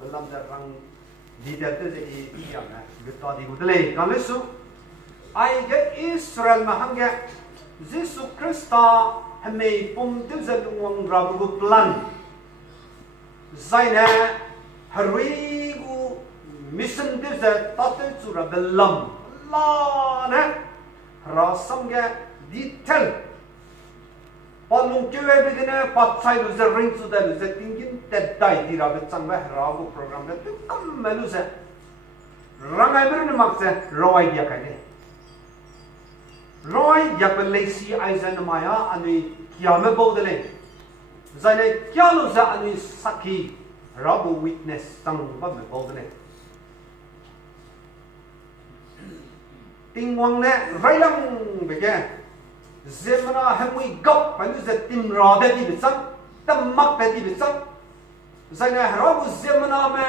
belam darang di data je yang betul di gudle kalau su ai get Israel mahangga Jesus Christa hame pum tu zalung rabu plan zaina harigu mission tu za tatu sura belam la na rasamga detail palung kewe begini patsai lu za ring su da lu za tingin tedai di rabu sangba rabu program da tu kam malu za rangai berni maksa rawai dia kade Roy Yapalesi Aizen Maya ani Kiame Bodele Zane Kialuza ani Saki Rabu witness Tang Babe Bodele Ting Wang Ne Railang Bege Zemana Hamui Gop Paluza Tim Rada di Bisang Tamak di Bisang Zane Rabu Zemana Me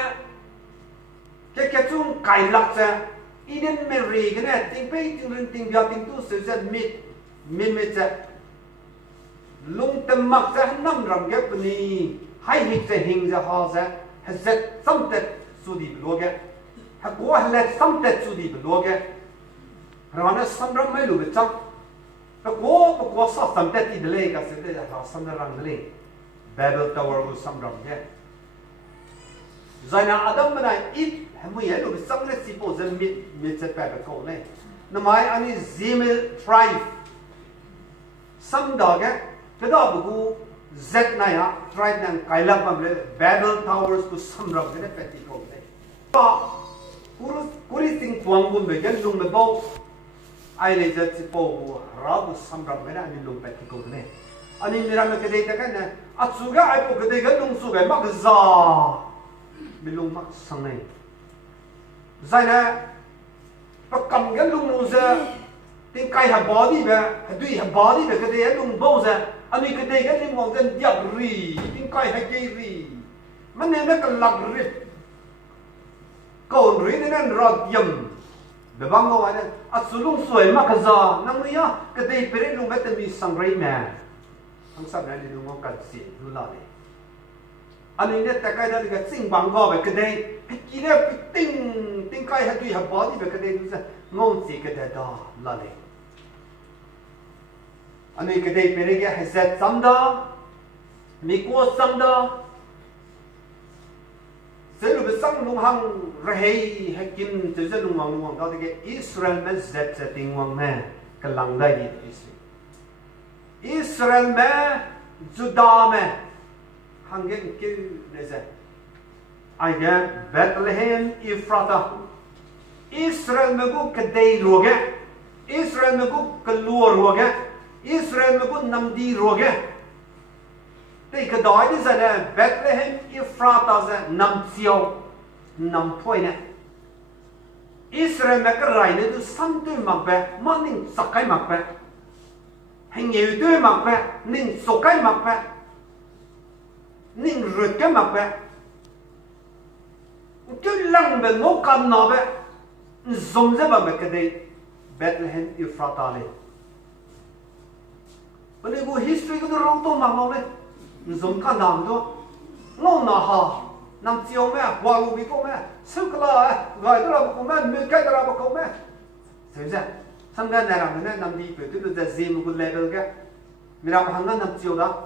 Keketun Kailakza Iden Mary gana ting pe ting bia ting tu se zat mit za lung tam mak za nam ram ge pani hai hik za hing za ha za hazat samtat sudi bloge ha ko halat samtat sudi bloge rana samram mai lu betang ha ko sa samtat ti dele ka se de ha samram dele Babel Tower ko samram ge zaina adam mana it Hamui ya lu sang le sipo zan mit set pa ko le na mai ani Zeme tribe sam da ga kada bu z na ya tribe nang kailak bam le Babel Towers ku sam rab ne peti ko le pa kuri ting tuang bum be gan lung me bo ai le za sipo ra bu sam rab me ani lung peti ko le ani mira me kede ta kan atsuga ai po kede gan lung su ga mak za bilung mak sang nei Zaina pakam gan lung nuza ting kai ha body ba dui ha body ba kade lung boza ani kade gan lim wang gan diak ri ting kai ha ke ri man ne na kalak ri ko ri ne nan rod yam de bang wa na asulung suai ma kaza nang ri ya kade pere lung ba te mi sang rai ma ang sab na ni lung kan si lu la le ani ne ta kai da ga sing bang go ba kade Pikirnya ting kai hati habadi berkata itu ngonsi kata dah lale. Ane kata pergi hazat samda, mikwas samda. Selalu besang lunghang rahai hakim terus lunghang kau tiga Israel mazat setting wang me kelang lagi Israel. Israel me Juda me hanggen kau nezat. Ayah Bethlehem Ephrata Israel megu kedai roge Israel megu keluar roge Israel megu namdi roge Tapi kedai di sana Bethlehem Ephrata za nam siau nam poina Israel megu raine tu santu makbe maning sakai makbe hingeu tu makbe ning sokai makbe ning rutke makbe Cái lăng bên ngô cầm nó bé Dùng ra bằng cái đây Bethlehem Ephrata lên Bởi vì history của nó rong mà nó bé Dùng cả nằm đó Ngô nà hà Nằm chiều mẹ Hòa lù bí cô mẹ Sức là Gọi đó là bà cô mẹ Mười cách đó là bà cô mẹ Thế ra Xong ra này làm thế nằm đi Bởi tức là Zeme của level cái Mình làm hàng nằm chiều đó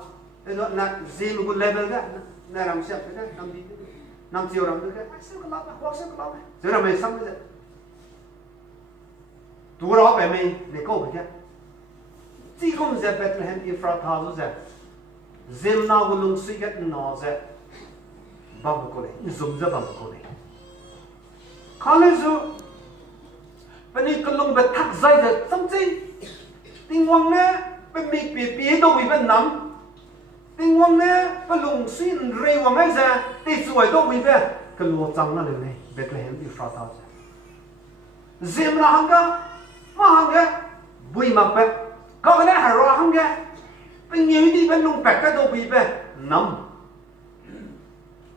Thế đó là Zeme của level cái Này làm xem thế nằm đi Nam chiều làm được cái, sao cái lắm, quá sao cái lắm, rồi là mình xong rồi, tu đó về mình để câu vậy chứ, chỉ không dẹp Bethlehem Ephrata rồi dẹp, Zeme nào cũng lung suy cái nó dẹp, bằng cái này, zoom ra bằng cái này, khai lên rồi, bên này cái lung bị thắt dây rồi, xong gì, tiếng vang nè, bên mình bị đâu bị bên nắm. Tình huống này, phải lùng xuyên rây vào ngay ra, thì xuôi đâu bị về, cái lúa trắng nó lên này, Bethlehem Ephrata ra. Zeme là hăng ga, mà hăng ga, bùi mặc về, có cái này hả rõ hăng ga, bên nhiều đi bên lùng bẹt cái đâu bị về, nằm.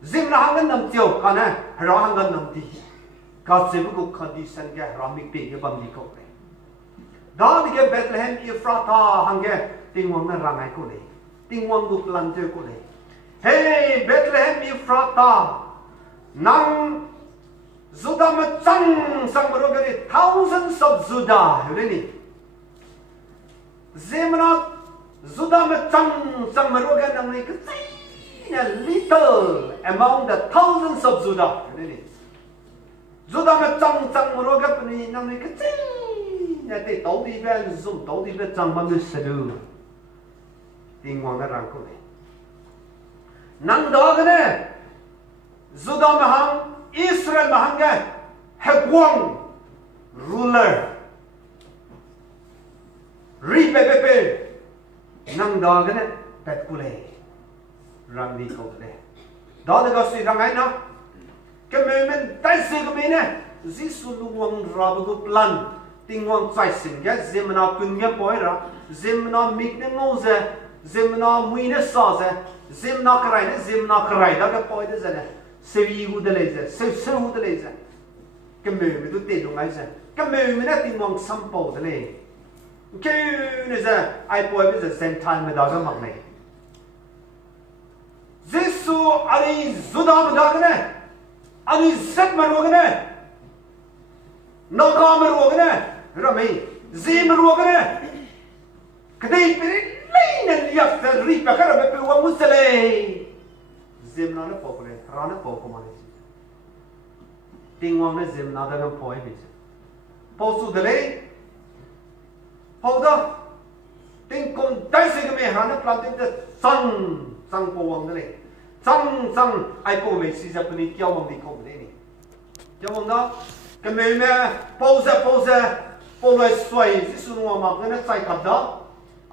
Zeme là hăng ga nằm chiều, cái này hả rõ hăng ga nằm đi, cái gì cũng có condition ga, rõ mình bị cái bằng gì cũng vậy. Đó thì cái Bethlehem Ephrata hăng ga, tình huống này ra ngay cô này. Ting wang du plan je ko le hey Bethlehem Ephrata nang Judah ma chang sang ma ro ke thousands of Judah hiểu ni Zeme na Judah ma chang ma ro ke nang ni ke a little among the thousands of Judah hiểu ni Judah ma chang ma ro ke ni nang ni ke na te tàu đi về dùng tàu đi về chang ma mi se du tiếng ngoan cái răng của này nang đó cái này Judah ma hang Israel ma hang cái Hebron ruler ri pe nang đó cái này pet kule răng đi câu này đó là cái gì răng ấy nó cái mình tại sao cái mình này Giêsu luang ra bực plan tiếng ngoan trái sinh cái Zeme na kun nghe bói ra Zeme na mít nên ngô ze Zeme na mui nên sa ze Zeme na krai đó cái bói đó ze này sevi hu de leze se hu de leze cái mình tu tiền đúng ngay ze cái mình này tiếng ngoan sample de le cái này ze ai bói bây giờ Gentile mà đó cái mặc này Giêsu ali Judah mà đó cái này ali Zet mà cái này nó có mà cái này rồi mày Zeme mà cái này cái đấy phải lấy nên liệp ra riêng cái đó phải uống một sợi Zeme nó bỏ cái này ra nó bỏ cái này tiếng ngoan nó Zeme nó đang làm phơi bây giờ phơi su đấy phơi đó tiếng con đại sĩ cái này nó làm tiếng sang phơi uống đấy sang ai phơi mấy sĩ giáp này kéo mong đi câu đấy này kéo mong đó cái mình phơi lại xoay chỉ xuống mà cái nó xoay cặp đó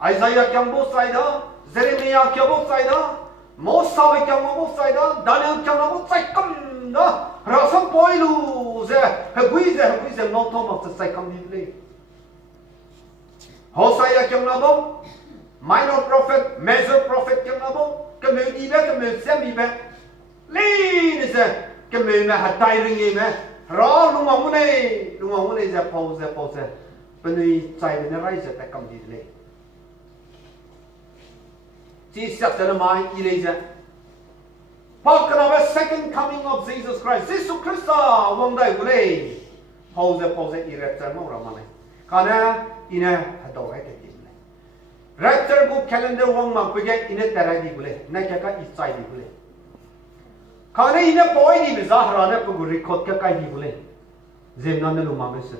Isaiah kéo bố xoay đó Jeremiah kéo bố xoay đó Moses kéo bố xoay đó Daniel kéo bố xoay cầm đó rồi xong bôi lu giờ hơi quý giờ nó thô mà xoay cầm đi đi Hosea kéo bố minor prophet major prophet kéo bố cái mình đi về cái mình xem đi về lên giờ cái mình là hạt tai ring gì mà rõ lung ông này giờ pause bên này chạy bên này giờ ta cầm đi lên chỉ sắp tới mai ý lấy giờ Paul cái nào second coming of Jesus Christ Jesus Christ vòng đại của này pause ý rapture mà làm này cái này ina hạt đầu cái gì này rapture book calendar vòng mà bây giờ ina terai đi của này này cái ý chạy đi của này cái này ina boy đi bây giờ ra này cũng record cái đi của này Zeme nó lu mà mới sửa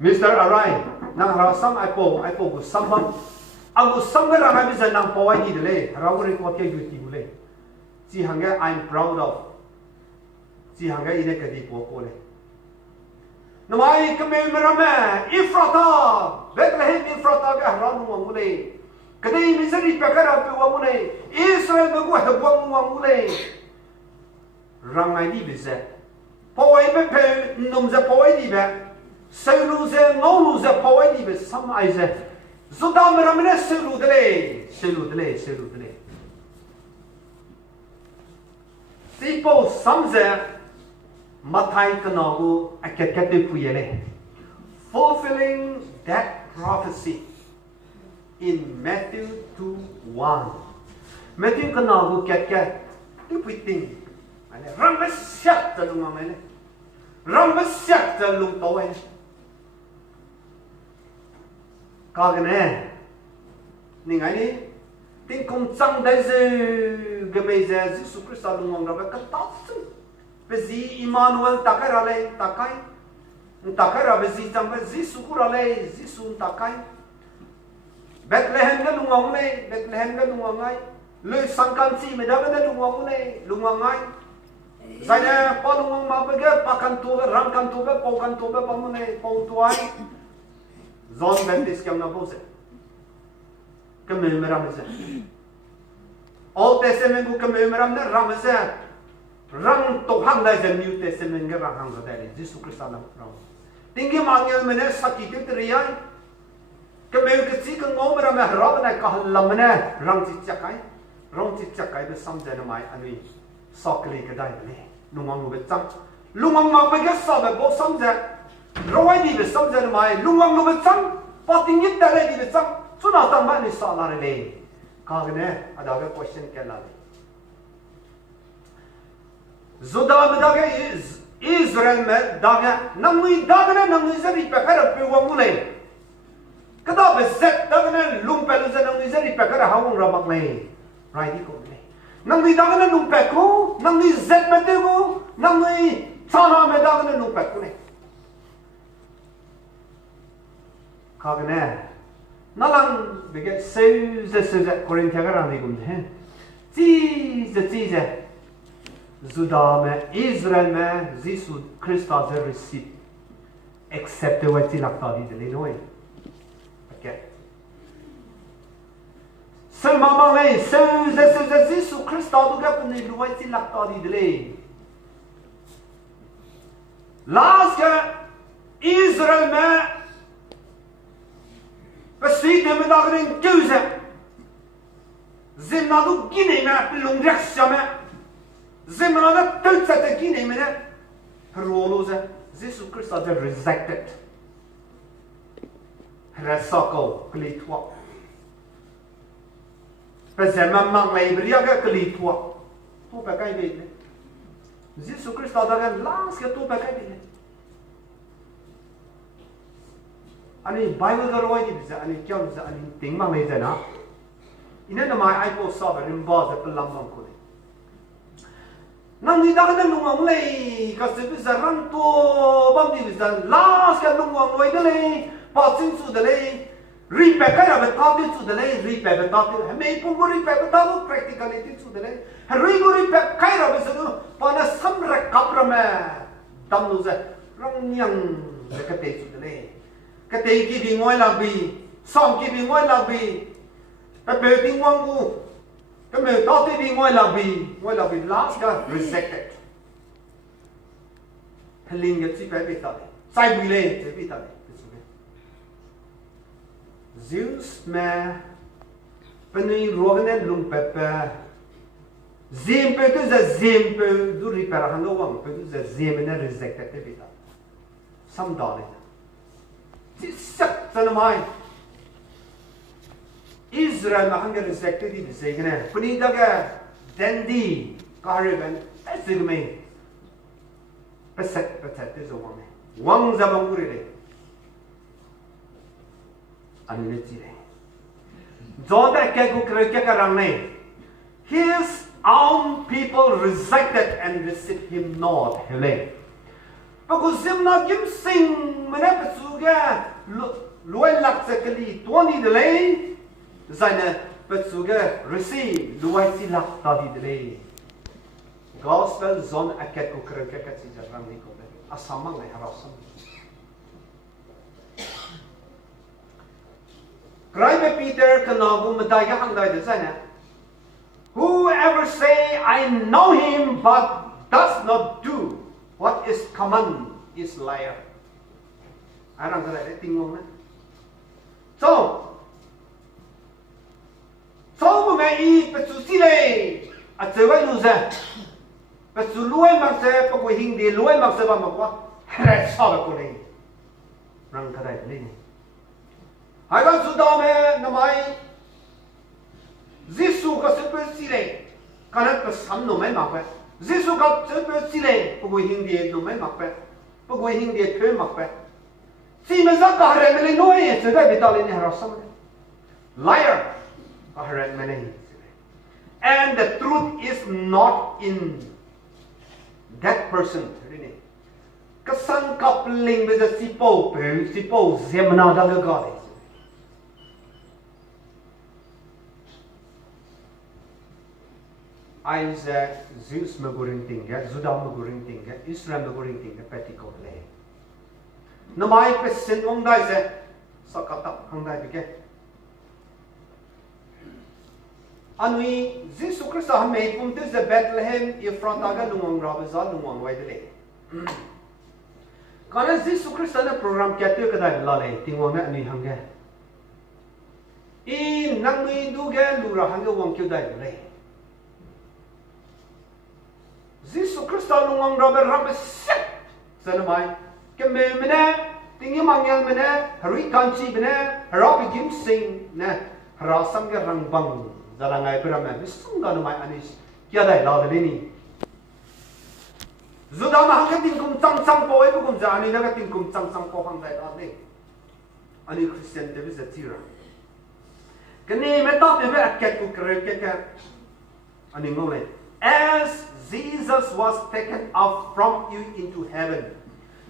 Mr. Arai nang ra sam ai po của sam bang ang của sam cái ra bây giờ nang po ai đi đấy ra cái record cái duty của này chỉ hàng cái I'm proud of chỉ hàng cái ina cái đi của này nó mai cái mình mà mẹ Ephrata Bethlehem Ephrata cái ra nu của này cái này mình sẽ đi bắt cái ra của này Israel nó có hợp của này răng ai đi bây giờ Poi pe num za poi di be selu ze ngolu za poi di be sam ai ze Judah mera mene selu dele Sipo sam ze mathai kanagu akekete puyele fulfilling that prophecy in Matthew 2:1 Matthew kanagu keke puiting răng với sắc cho lùng mà này răng với sắc cho lùng tối có cái này nhưng ấy đi tiếng công trăng đấy giờ cái bây giờ Jesus Christ lùng mà nó cái tóc bây giờ Emmanuel ta cái ra đây ta cái ra bây giờ chẳng bây Jesus ra đây Jesus ta cái Bethlehem cái lùng này Bethlehem cái lùng này lời sang can chi mà đó cái lùng này lùng này Saya palung ma bege pakan tuve ram kan tuve pokan tuve pamune pautuai John Baptist kam na pose kame meram se Old Testament bu kame meram na ram se rang to hang da je New Testament ge rang hang da Jesus Christ na ram tingi mangel mene sakit teriai kame ke si kan ngom meram ra na ka lam ne rang chi chakai be samje na mai ani Sokli cái đại này, lùng ông bị trăng, lùng ông mà bây giờ sao bị bố sống ra, rồi đi bị sống ra mà, lùng ông bị trăng, bắt tiếng nhất đại đi bị trăng, chỗ nào tăng bạn đi sao lại này, cái này, ada cái question cái là, Judah me daga Israel me daga namui daga na namui zari pakara pewang mulai. Kada bezet daga na lumpelu za namui zari pakara hawang ramak lay. Right di ko lay. Namui daga na lumpeku, namui zet me tegu, namui sana me daga na lumpeku lay. Kagane. Nalang beget seuze Korinthia ka rang di kum the. Cheese. Judah में Israel में जीसु Christ आज receive accept वो चीज़ लगता है दिले नोए okay सब मामा में सब जीसु Christ आज तो क्या पुण्य वो चीज़ लगता है दिले last का Israel में बसीत में दागने क्यों से ज़िम्नादु गिने में लुंग्रेक्स में Zeme na telt sa te gine mene Heroloze Jesus Christ had rejected Resako klitwa Pezema mang laibria ga klitwa To pa kai bele Jesus Christ had last ke to pa kai bele Ani Bible ga roi di za ani kyam za ani ting mang lai za na Ina na mai ai ko sa ba rimba za pelam bang ko Nang di daga nungwang lay kasi bizarang to bang di bizarang last ka nungwang lay dalay passing su dalay repair kaya betati su dalay repair betati hame pungo repair betatu practicality su dalay hari go repair kaya besado pana samrak kapra me dam nu za rong yang dekate su dalay kate ki bi ngoi la bi som ki bi ngoi la bi pe ting wang gu Cái mình có cái đi ngôi là vì last ka rejected. Linh cái gì phải biết tới, sai bùi lên sẽ biết tới. Zeus mà bên này ruộng này lung pepe, Zeme pe tu za Zeme pe du repair hàng đầu vàng pe tu za Zeme này rejected thế biết tới. Some dollar. Chỉ sắc cho nó mai. Israel mà hằng rejected đi thế cái này, phần này daga dendi kahriban, thế cái Peset thế rồi wang za bang uri le, anh biết gì đấy, do that cái cuộc đời cái rang này, his own people rejected and received him not, hele, bako Zeme na kim sing mana pesuga luai lak sekali tuani delay. Seine Bezüge receive luai silak tadi dele. Gospel zon aket ko kerja si jarang ni ko. Asamang ay harasam. Cry Peter kanagu madaya hangday de sana. Whoever say I know him but does not do what is command is liar. Arang kada tingong na. So so mà y bắt chú xí lệ, à chơi với lũ ra, bắt chú lúa mặc xe, bắt quỳ hình đi lúa mặc xe bằng quá, hết sao được cô này, răng cái này lên, hai con chú đó mà nằm ai, Giêsu có sự bất xí lệ, cái này có sắm nó mới mặc vậy, Giêsu có sự bất xí lệ, bắt quỳ hình đi nó mới mặc vậy, bắt quỳ hình đi thuê mặc vậy, xí mà rất cả rồi mà lên nói, chơi với bị tao lên nhà rồi xong, liar. And the truth is not in that person. Kasan coupling with the sipo Zeme na daga God. Isaac, Zeus maguring tingga, Judah maguring tingga, Israel maguring tingga, petiko le. Namai pesin ong dai se sakatak hang dai bike. Anui Jesus Christ ham mei pum tu ze Bethlehem Ephrata ga lungong rabza lungong wai dele. Kana Jesus Christ na program kya tu kadai la le tingwang na ani hang ga. I nang mi du ga lu ra hang ga wang kyu dai le. Jesus Christ lungong rabza rab set sana mai ke me mena tingi mangyal mena hari kanchi mena hara begin sing na hara sam ga rang bang Zalangai peraman, bisung ganu mai anis, kia dai lau dali ni. Juda ma hang tin kum chang po e kum ja ani na tin kum chang po hang dai da ne ani Christian de bisa tira kani meta pe me aket ku kre ke ani ngole as Jesus was taken up from you into heaven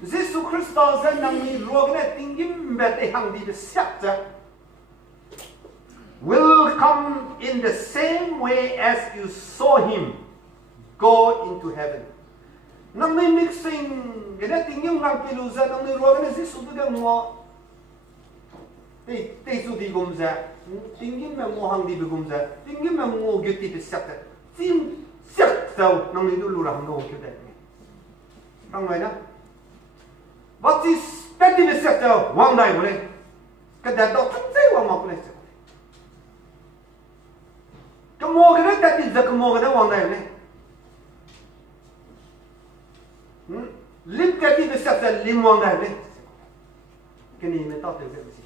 Jesus Christos en nang mi rogne tingim bet hang di besakta will come in the same way as you saw him go into heaven. Nang may mixing, ganating yung nang pilusa, nang niruwagan na si sudugang mo. Tay sudi gumza, tingin mo mo hang di bigumza, tingin mo mo gyuti bisakta. Tim sakta nang nidulura hang go gyuti. Nang may na? What is peti bisakta? Wang dai mo rin. Kada daw tansay wang mo kulit. Kamoga na dati za kamoga na wang dai mo rin. Lim kati besakta lim wang dai mo rin. Kani me ta te besi.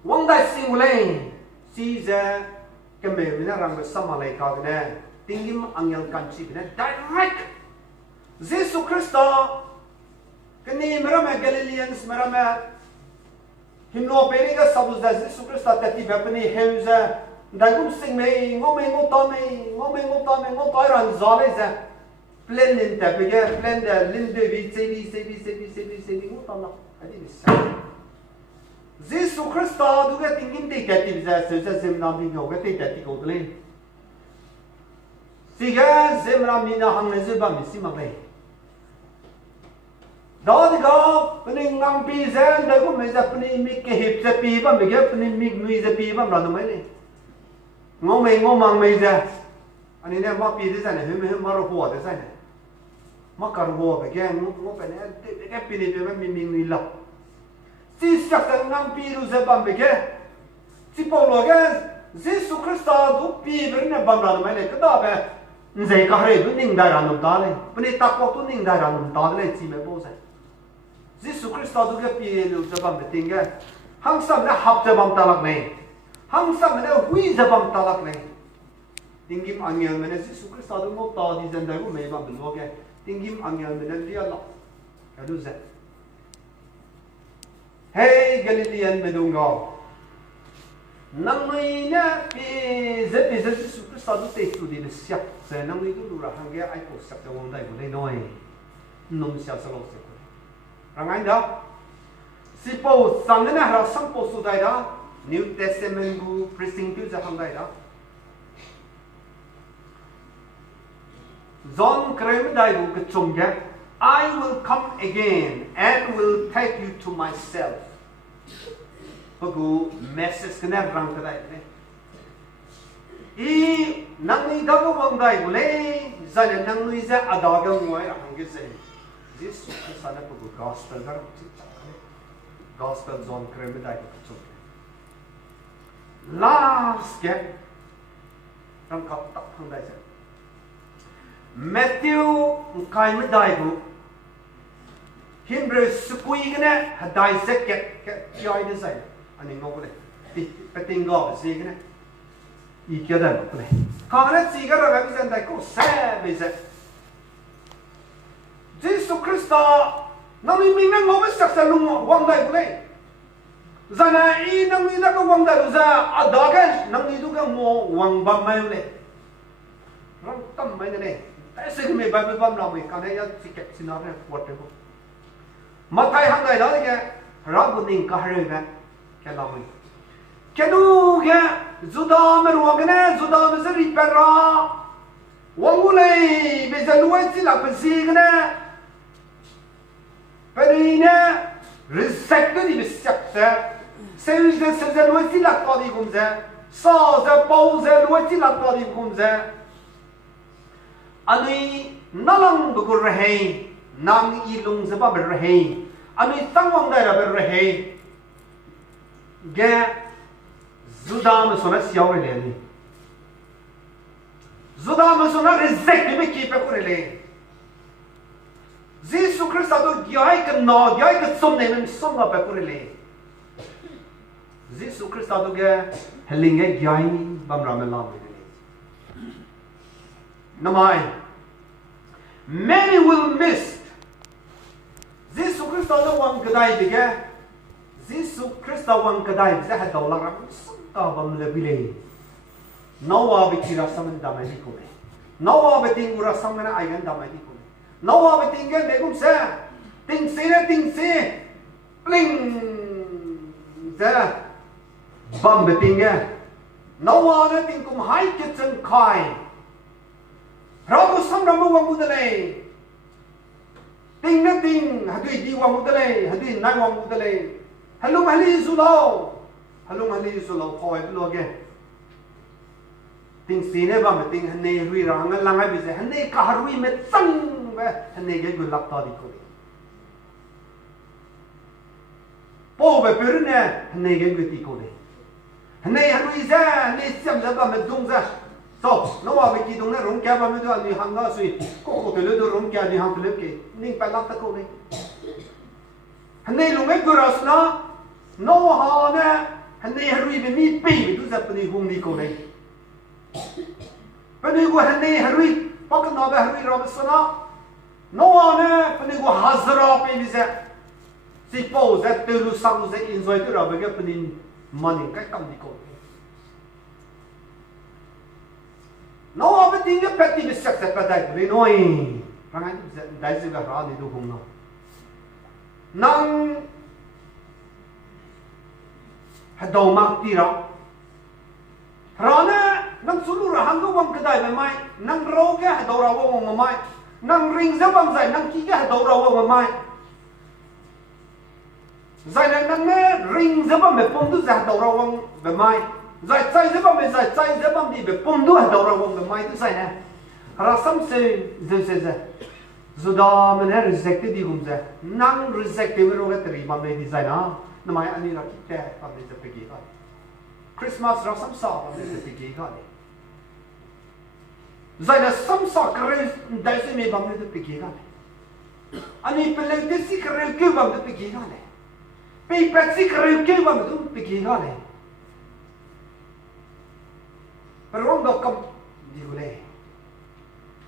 Wang dai sing ulay si za kembe mina rang sama lai ka gna tingim angyang kanchi gna direct Jesus Christo kani merama Galileans merama himno periga sabuz da Jesus Christo tati bapni heuza dagum sing me ngome ngotai ran zale za plan in tapega plan da linde vi sebi ngotala adi bisa Jesus Christo duga tingin te tati za seza zemna bi ngoga te tati kodle siga zemna mina hangne zeba misima bai đó có bên ngang pi ra đây có mấy giáp bên mi cái hiệp ra pi bám mấy cái bên mi nuôi ra pi bám là mấy này ngô mang mấy ra anh ấy nè mà pi thế này hơi mà rùa thế này mà cả rùa phải cái ngô phải này cái pi này phải mi nuôi lọc chỉ chắc là ngang pi rồi ra bám mấy cái chỉ bảo là cái Jesus Christ du pi bên này bám là mấy này cái đó về dạy cả hai bên ninh đại ra nằm ta này bên này tập học tu ninh đại ra nằm ta này chỉ mấy bao giờ Jesus Christ du cái pi lu zabam beting cái hang sam na hap zabam talak này hang sam na hui zabam talak này tingim angel mena Jesus Christ du ngop ta di zan dai ko me ba blo cái tingim angel mena dia la ka du za hey Galilean medunga nang mai na pi Jesus Christ du te tu di siap sa nang ni du ra hang ge ai ko sak ta wong dai ko nei noi nom sia sa lo se Rangai đó, si po sang nên là sang po su đại đó, New Testament gu preaching tu za hang đại đó. John krem đại gu cái chung cái, I will come again and will take you to myself. Gu message cái này rang cái đại này. I nang ni đó có hang đại gu le, za nên nang ni za ada cái ngoài hang cái gì. This is an epic gospel. Gospel zone kremedai ko last get ram kap tak hang dai Matthew kai medai ko Hebrew sukui gane hadai set get jai design ani ngok le peting go si gane I kya da ko le ka na si ga ra ga dai ko sa be se Jesus Christ nang mi nang ngô sắc sa lung wang dai bule zana I nang ni da ka wang dai za ada ka nang ni du ka mo wang ba mai le rang tam mai ne ta se me ba bam la mai ka ne ya ticket sina ne whatever ma thai hang dai da ke ra bu ning ka hare ga ke la mai ke nu ga zuda mer wa ne zuda me se ri per ra wang bule be za luai si la pe si ga ne Perina resecte di besakta sel de sel lo ti la ko di kumza sa za pauza lo ti la ko di kumza ani nalang bu gur rahe nang I lung za ba rahe ani tangwang da ra rahe ga zudam sona siaw le ni zudam sona resecte me ki pe ko le Jesus Christ adu gyai ka no gyai ka som ne men som ga pa kurele Jesus Christ adu ge helinge gyai bam ram la me namai many will miss. Jesus Christ đó wang cái đây thì cái Jesus Christ đó wang cái đây sẽ hạt đầu là ram ta bầm le bile. Nawa bekira saman damai di kone. Nawa beting ura samana aigan damai di kone. Nawa beting cái begum sa ting se bling za bam beting cái Nawa na ting kum hai kitchen kai. Rabu sam ramu wang udale. Ting na ting hadui di wang udale hadui nai wang udale. Halung hali zulau. Halung hali zulau koi below again. Ting sine ba me ting hane hui rang lang ai bi se hane ka harui me tsang ba hane ge gu lap ta di ko po be per ne hane ge gu ti ko de hane harui za hane siam za ba me dung za so no wa be ki dung ne rong kya ba me do ni hang ga sui ko te le do rong kya ni hang le ke ning pa lap ta ko ne hane lu me gu ras na no ha ne hane harui be mi pi du za pa ni hung ni ko ne Penigu hane harui pakan nabe harui robsana no ane penigu hazra pe bize si po za telu sang za enjoy tu rabe ke penin money kai kam di ko no abe tinga peti bisak sa padai le noi rangai dai zu ga ra ni du hung no nang hadau mak ti ra Rana nang sulu rahang ko wang kedai mai nang ro ke do ra wang mai nang ring za bang zai nang ki ke do ra wang mai zai nang ne ring za bang me pom du za do ra wang be mai zai chai za bang me zai chai za bang di be pom du do ra wang be mai tu zai ne ra sam se zuda men ne rejected di gum za nang rejected ro ke tri ma me di zai na mai ani ra ki te pa de za pe ki ba Christmas ra sam sa ba se ti gi ga ni zai na sam sa kare dai se me ba me de gi ga ni ani pele de si kare ke ba de gi ga ni pe pe si kare ke ba de gi ga ni pero ndo kam di le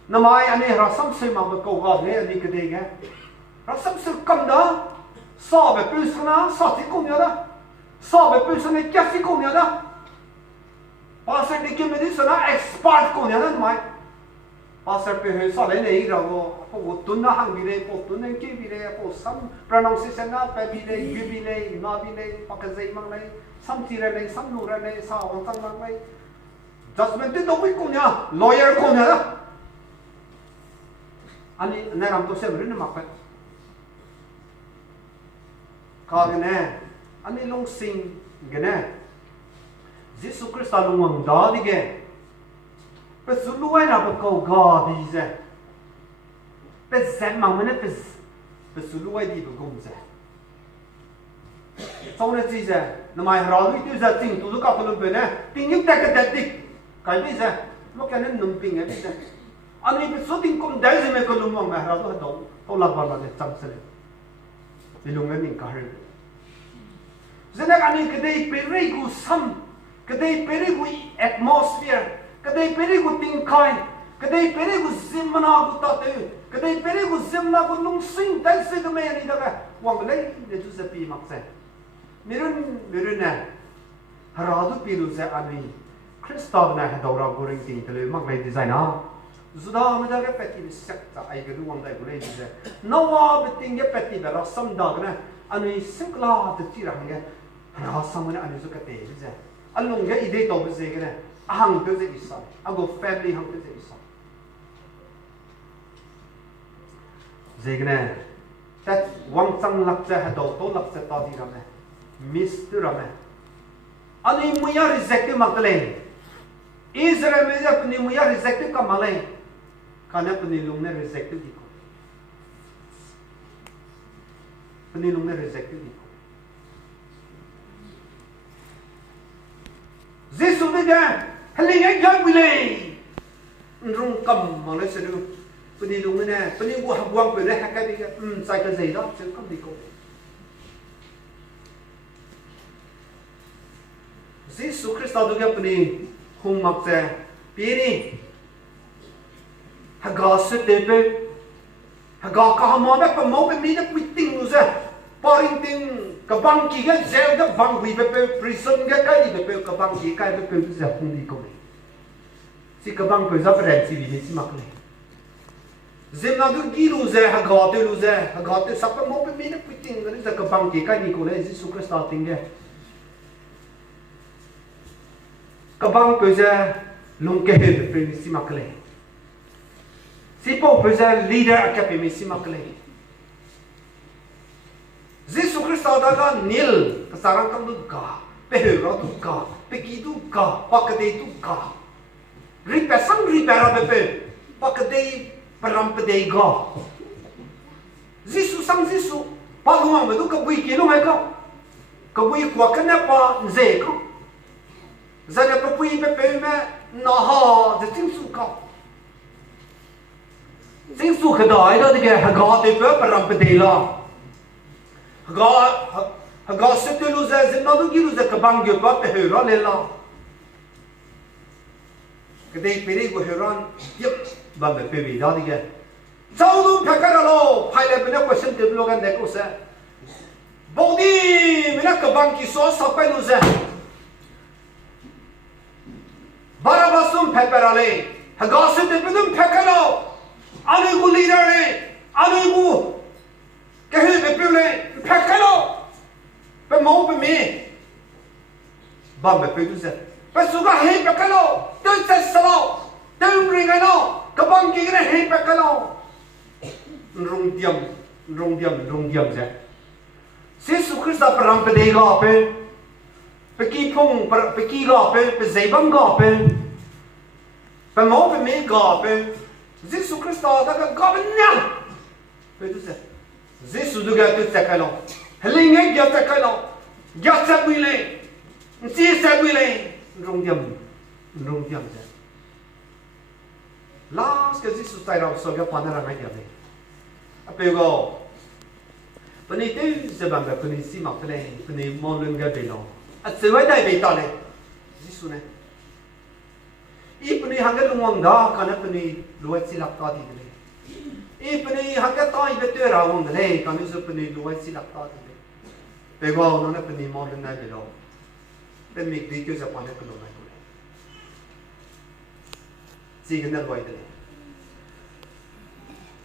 na mai ani ra sam se ma ba ko ga ne ani ke de ga ra sam se kam da sa be plus na sa ti ko nya da so be person ne kya si ko nya da pastor de ke me di sana expert ko nya da mai pastor pe he sa le nei ra go po tun na hang bi le po tun ne ke bi le po sam pronunciation na pe bi le yu bi le na bi le pa ka zai mang le sam ti re le sam nu re le sa wang tang mang le judgment de do ko nya lawyer ko nya da ani ne ram to se rin ma pa ka ne ani long sing gane Jesus Christ alung da dige pe suluai na pe ko ga di ze pe zem ma mene pe suluai di be gum ze so ne ji ze na mai ra lu tu za ting tu ka ko lu be ne ting yuk ta ka da dik kai bi ze lo ka ne num ping bi ze ani pe so ting kom dai ze me ko lu ma ra do do to la ba la de cham se ni lu ngan ning ka her Zenak ani kedai perigu sam, kedai perigu atmosphere, kedai perigu tingkai, kedai perigu zimna gu tatu, kedai perigu zimna gu lungsing dai se ke me ani daga wang lei de tu se pi mak se. Mirun na haradu pilu se ani Christoph na hadora goreng ting tele mak lei design a. Zuda me daga peti ni sekta ai ge wang dai goreng se. Nawa beting ge peti da sam da na ani sikla de tirang ge Ra samana ani zu ka te je alung ge ide to be ze ge ne ahang te ze isa ago family hang te ze isa ze ge ne that wang chang lak cha ha do to lak cha ta di ra me miss tu ra me ani muya reject mak le Israel me ja apni muya reject ka malai kana apni lung ne reject di ko apni lung ne reject di Jesus began haling ai yang bilai rung kam mang le sedu peni dung ne peni bu buang pe le ha ka bi sai ka zai đó chứ không đi cô Jesus Christ do ga peni hung mak che pi ni ha ga se te pe Haga kahama be pamo be mi na quitting uze. Parenting kabang ki ga jail ga bang wi be prison ga kai be kabang ki kai be uze hung di ko le. Si kabang pe za pren si vi si mak le. Zem na du gi uze haga te sa pamo be mi na quitting ga za kabang ki kai ni ko le Jesus Christ starting ga. Kabang pe za lung ke be pre si mak le. Si po pe za leader academy si mak le. Jesus Christ adalah nil kesarang kamu ka, pehera tu ka, peki tu ka, pakade tu ka. Ripesang ripera bepe, pakade perampede ka. Jesus sang Jesus, paluang betu kabui kilo mereka, kabui kuat kenapa nze ka. Zana kabui bepe me naha jeting suka. Jeting suka dah ada di ke hagat bepe perampede lah. Haga setelu za zimna du gilu za kabang gyo pa pe hera lela. Kadai pere go heran yep ba be pe bi da dige. Chau du phakara lo phai le bina question te blogan de ko sa. Bodi mina kabang ki so sa pe lu za. Barabasum phakara le. Haga setelu dum phakara. Anu go leader le. Anu go cái hơi bị biểu lên phạt cái đó phải mẫu phải mì bằng phải biểu gì phải số cái hơi phạt cái đó tôi sẽ sao tôi riêng cái đó các bạn kia cái này hơi phạt cái đó rung diam gì Jesus Christ đã làm cái đấy gặp phải kí phong phải kí gặp phải dây băng gặp phải mẫu phải mì gặp Jesus Christ đã gặp nhau phải gì Jesus du gâteau de sakalo. Helinge gâteau sakalo. Gâteau brûlé. Si ça brûlé. Rong diam ça. Là, ce que Jesus t'a dit, ça vient pendant la guerre. Après go. Penite sebab penite si makle, penite mon lenga belon. At sewa dai betale. Jesus ne. I penite hangal lumang da kana penite luat silap ta di. Ipni hangga tai betul rawang le kami supni luai silap ta de pego nona pni mon na belo pe mik di kyo sa pane ko na ko signal wai de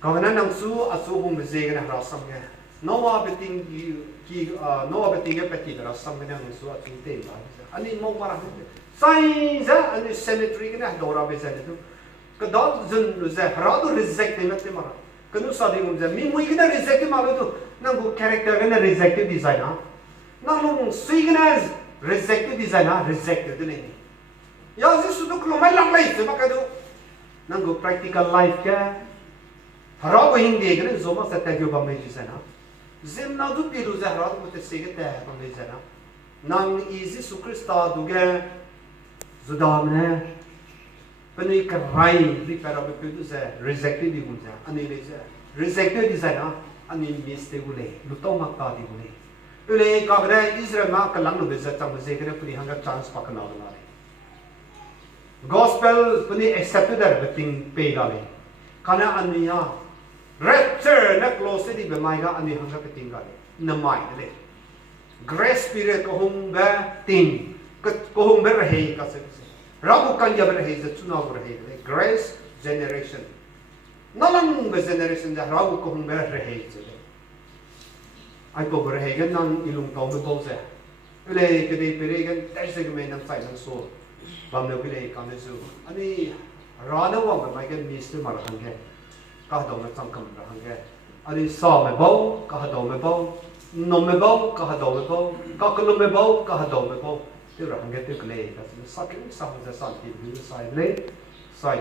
kawna nang su asu hum be zegna rasam ge no wa beting ki no wa beting ge peti rasam ge nang su atu te ba ani mo para sai za ani cemetery ge na dora be za de ka dot zun za harado reject ne te mara kanu sadi umza mi mui kena reject malu tu nangu character kena rejected design ha nangu sui kena rejected design ha rejected tu ni ya si sudu kelomai lang lai tu maka tu nangu practical life ke harap hindi kena zoma seta kyo bamai design ha zim na tu piru za harap mute sege te bamai design ha nang easy sukrista duge zudamne Pani kerai ripera betul tu rejected di guna, ani leja rejected di sana, ani miste gule, lutong makta di gule. Ule kagra Israel mak kalang lu bezat cang bezekere pani hangga chance pakan awal nari. Gospel pani accepted dar beting pay gali. Karena ani ya rapture nak close di bemaiga ani hangga beting gali. Namai deh. Grace period kohong ba ting, kohong ba rahi kasih. Rabu kan dia berhei zetuna berhei grace generation. Nalang be generation dah rabu ko hum berhei zede. Ai ko berhei gan nang ilung tau be bol ze. Ule ke dei peregan dai se me nang sai nang so. Bam le bile kan le zu. Ani rana wa mai gan mister mar hang ge. Ka do na chang kam ra hang ge. Ani sa me bo ka do me bo. No me bo ka do me bo. Ka ko me bo ka do me bo. Itu orang kita kelih, tapi sakit sama je santi, itu saya le, saya